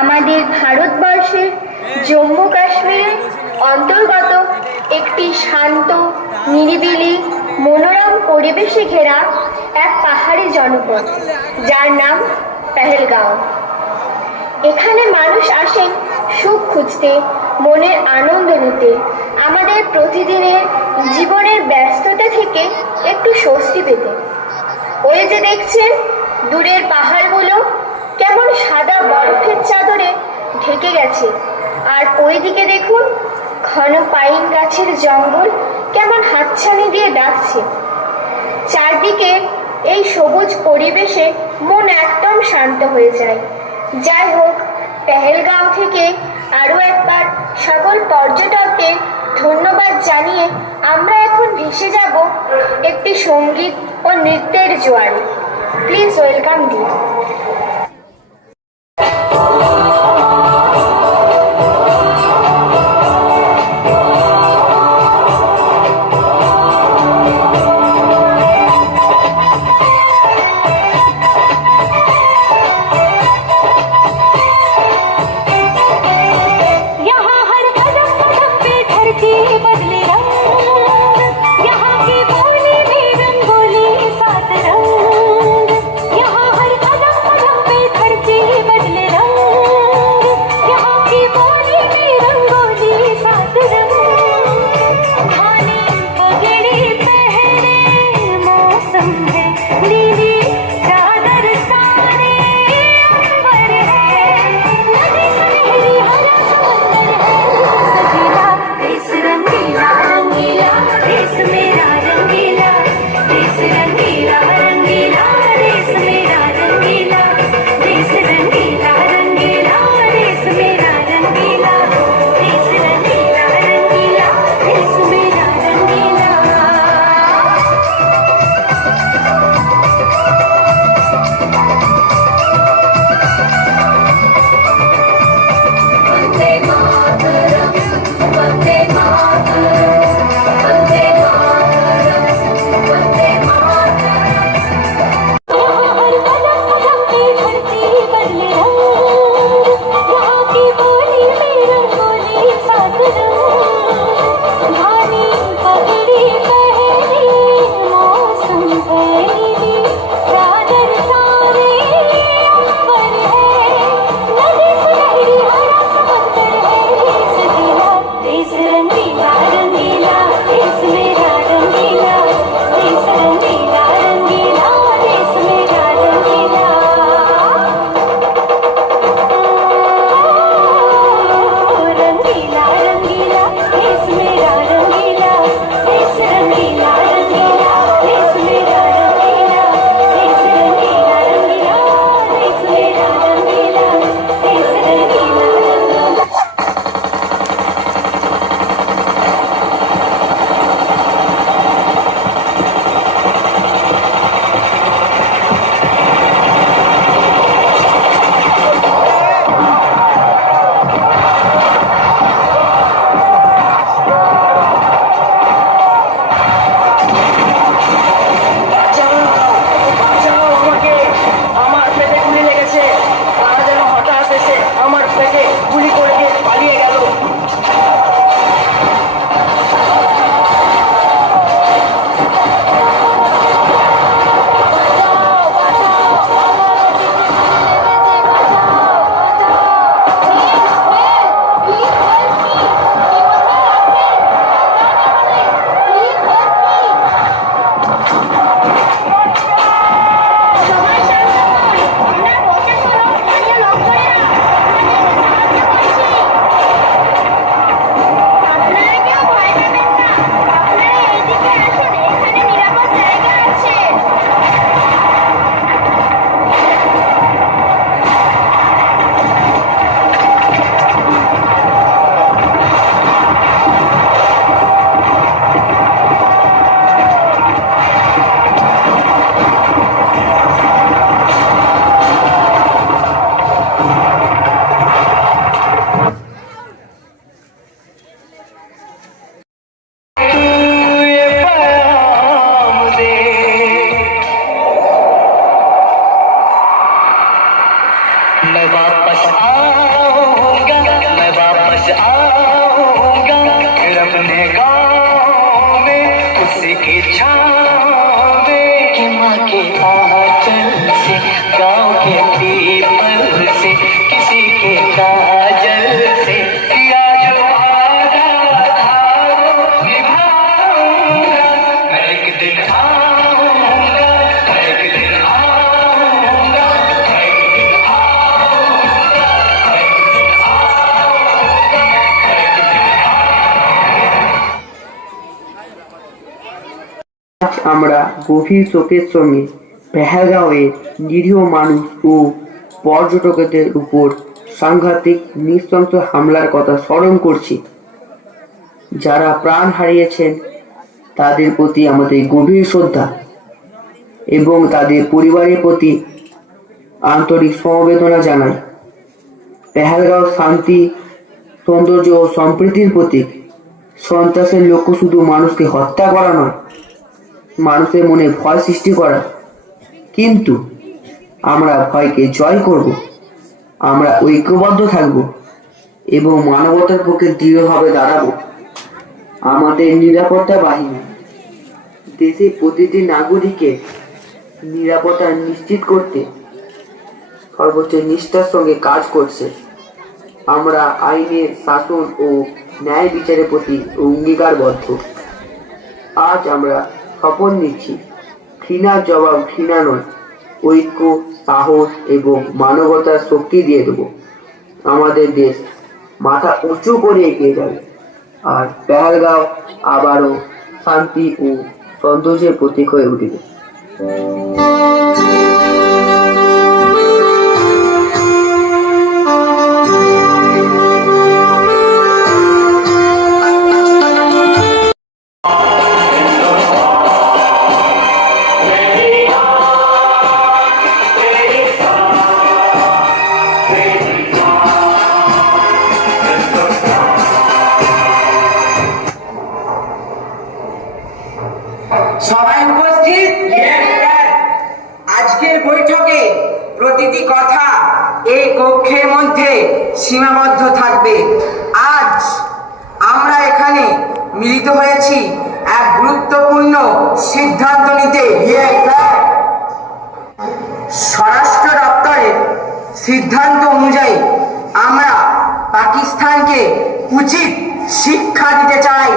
আমাদের ভারতবর্ষের জম্মু কাশ্মীরের অন্তর্গত একটি শান্ত, নিরিবিলি, মনোরম পরিবেশে ঘেরা এক পাহাড়ি জনপদ, যার নাম পেহেলগাঁও। এখানে মানুষ আসেন সুখ খুঁজতে, মনের আনন্দ নিতে, আমাদের প্রতিদিনের জীবনের ব্যস্ততা থেকে একটু স্বস্তি পেতে। ওই যে দেখছেন দূরের পাহাড়গুলো কেমন সাদা বরফের চাদরে ঢেকে গেছে, আর ওইদিকে দেখুন ঘন পাইন গাছের জঙ্গল কেমন হাতছানি দিয়ে ডাকছে। চারদিকে এই সবুজ পরিবেশে মন একদম শান্ত হয়ে যায়। যাই হোক, পেহেলগাঁও থেকে আরও একবার সকল পর্যটকদের ধন্যবাদ জানিয়ে আমরা এখন ভেসে যাব একটি সঙ্গীত ও নৃত্যের জোয়ারে। Please welcome deer. वापस आऊंगा, मैं वापस आऊंगा फिर अपने गाँव में उसकी छाँव में कि माँ के आंचल से, गाँव के पीपल से, किसी के काजल से किया जो वादा था वो निभाऊंगा। मैं एक दिन आऊंगा, मैं एक दिन आऊंगा, मैं एक दिन आऊंगा, मैं एक दिन आऊंगा, मैं एक दिन আজ আমরা গভীর শোকের সঙ্গে পেহেলগাঁওয়ের নিরীহ মানুষ ও পর্যটকদের উপর সাংঘাতিক নৃশংস হামলার কথা স্মরণ করছি। যারা প্রাণ হারিয়েছেন তাদের প্রতি আমাদের গভীর শ্রদ্ধা এবং তাদের পরিবারের প্রতি আন্তরিক সমবেদনা জানাই। পেহেলগাঁও শান্তি, সৌন্দর্য ও সম্প্রীতির প্রতীক। সন্ত্রাসের লক্ষ্য শুধু মানুষকে হত্যা করা নয়, মানুষের মনে ভয় সৃষ্টি করা। কিন্তু আমরা ভয়কে জয় করব, আমরা ঐক্যবদ্ধ থাকব এবং মানবতার পক্ষে দৃঢ়ভাবে দাঁড়াবো। আমাদের নিরাপত্তা বাহিনী দেশের প্রতিটি নাগরিকের নিরাপত্তা নিশ্চিত করতে সর্বোচ্চ নিষ্ঠার সঙ্গে কাজ করছে। আমরা আইনের শাসন ও ন্যায় বিচারের প্রতি অঙ্গীকারবদ্ধ। আজ আমরা শপথ নিচ্ছি, ঘৃণার জবাব ঘৃণা নয়, ঐক্য, সাহস এবং মানবতার শক্তি দিয়ে দেব। আমাদের দেশ মাথা উঁচু করে এগিয়ে যাবে, আর পেহেলগাঁও আবারও শান্তি ও সৌন্দর্যের প্রতীক হয়ে উঠবে। সবাই উপস্থিত। আজকের বৈঠকে প্রতিটি কথা এই কক্ষের মধ্যে সীমাবদ্ধ থাকবে। আজ আমরা এখানে মিলিত হয়েছি এক গুরুত্বপূর্ণ সিদ্ধান্ত নিতে। স্বরাষ্ট্র দপ্তরের সিদ্ধান্ত অনুযায়ী আমরা পাকিস্তানকে উচিত শিক্ষা দিতে চাই।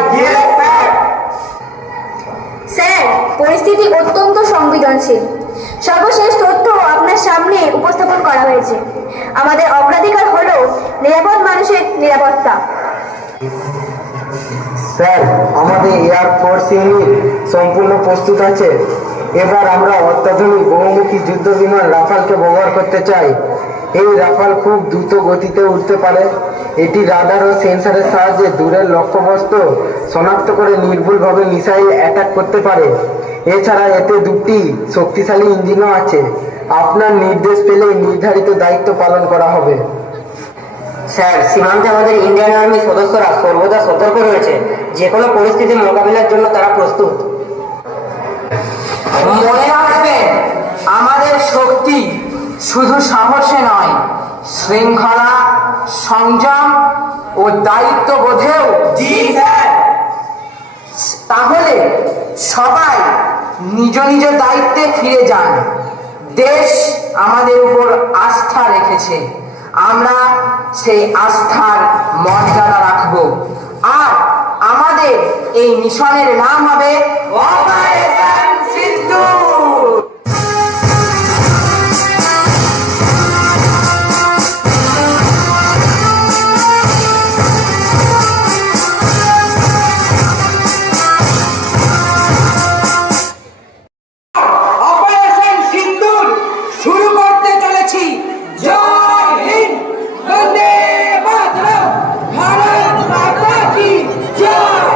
স্যার, পরিস্থিতি অত্যন্ত সংবেদনশীল। সর্বশেষ তথ্য আপনার সামনে উপস্থাপন করা হয়েছে। আমাদের অগ্রাধিকার হলো নিরাপদ মানুষের নিরাপত্তা। স্যার, আমাদের এয়ারফোর্স ইউনিট সম্পূর্ণ প্রস্তুত আছে। এবার আমরা অত্যাধুনিক বহুমুখী যুদ্ধ বিমান রাফালকে ব্যবহার করতে চাই। এই রাফাল খুব দ্রুত গতিতে উঠতে পারে। এটি রাডার ও সেন্সরের সাহায্যে দূরের লক্ষ্যবস্তু শনাক্ত করে নির্ভুলভাবে মিসাইল অ্যাটাক করতে পারে। এছাড়া এতে দুটি শক্তিশালী ইঞ্জিনও আছে। আপনার নির্দেশ পেলেই নির্ধারিত দায়িত্ব পালন করা হবে। স্যার, সীমান্তে আমাদের ইন্ডিয়ান আর্মির সদস্যরা সর্বদা সতর্ক রয়েছে। যে কোনো পরিস্থিতি মোকাবিলার জন্য তারা প্রস্তুত। মনে রাখবেন, আমাদের শক্তি শুধু সাহসে নয়, শৃঙ্খলা, সংযম ও দায়িত্ববোধেও। জি স্যার। তাহলে সবাই নিজ নিজ দায়িত্বে ফিরে যান। দেশ আমাদের উপর আস্থা রেখেছে, আমরা সেই আস্থার মর্যাদা রাখব। আর আমাদের এই মিশনের নাম হবে অপারেশন সিন্দুর। অপারেশন সিন্দুর শুরু করতে চলেছি। জয় হিন্দ, বন্দে মাতরম, ভারত মাতা কি জয়।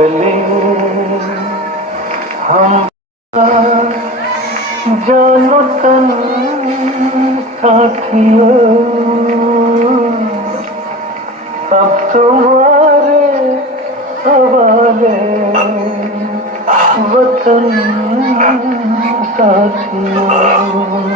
चले हम जानो तन साथियों अब तुम्हारे हवाले वतन साथियों